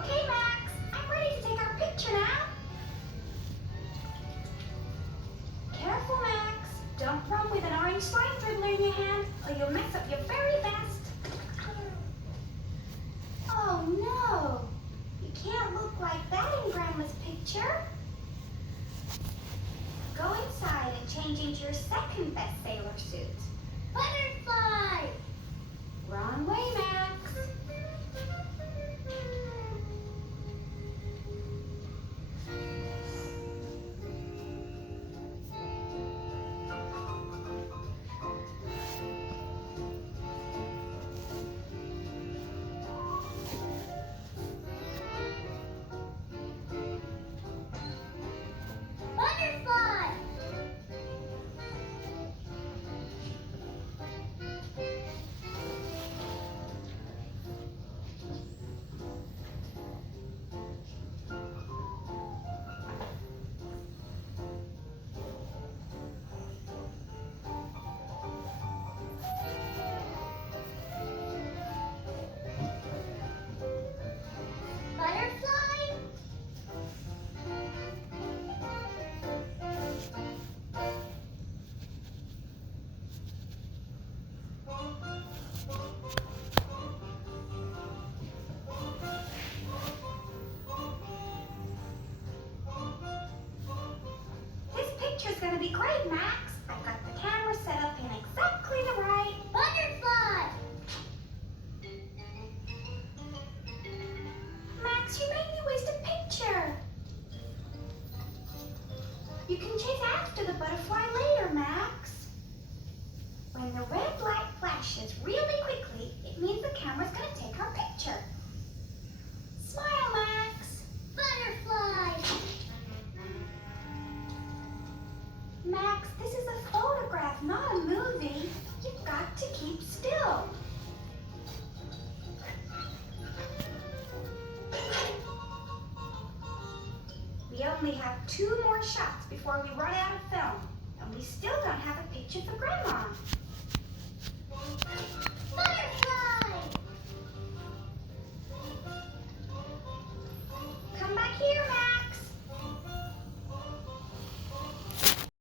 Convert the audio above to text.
Okay, Max, I'm ready to take our picture now. Careful, Max. Don't run with an orange slime dribbler in your hand or you'll mess up your very best. Oh no, you can't look like that in Grandma's picture. Go inside and change into your second best sailor suit. Butterfly! Wrong way, Max. Butterfly! Butterfly? This picture's gonna be great, Max. I've got the camera set up in exactly the right butterfly. Max, you made me waste a picture. You can chase after the butterfly later, Max. When the red light flashes really quickly, it means the camera's gonna take our picture. Smile, Max. Butterfly. Max, this is a photograph, not a movie. You've got to keep still. We only have 2 more shots before we run out of film, and we still don't have a picture for Grandma.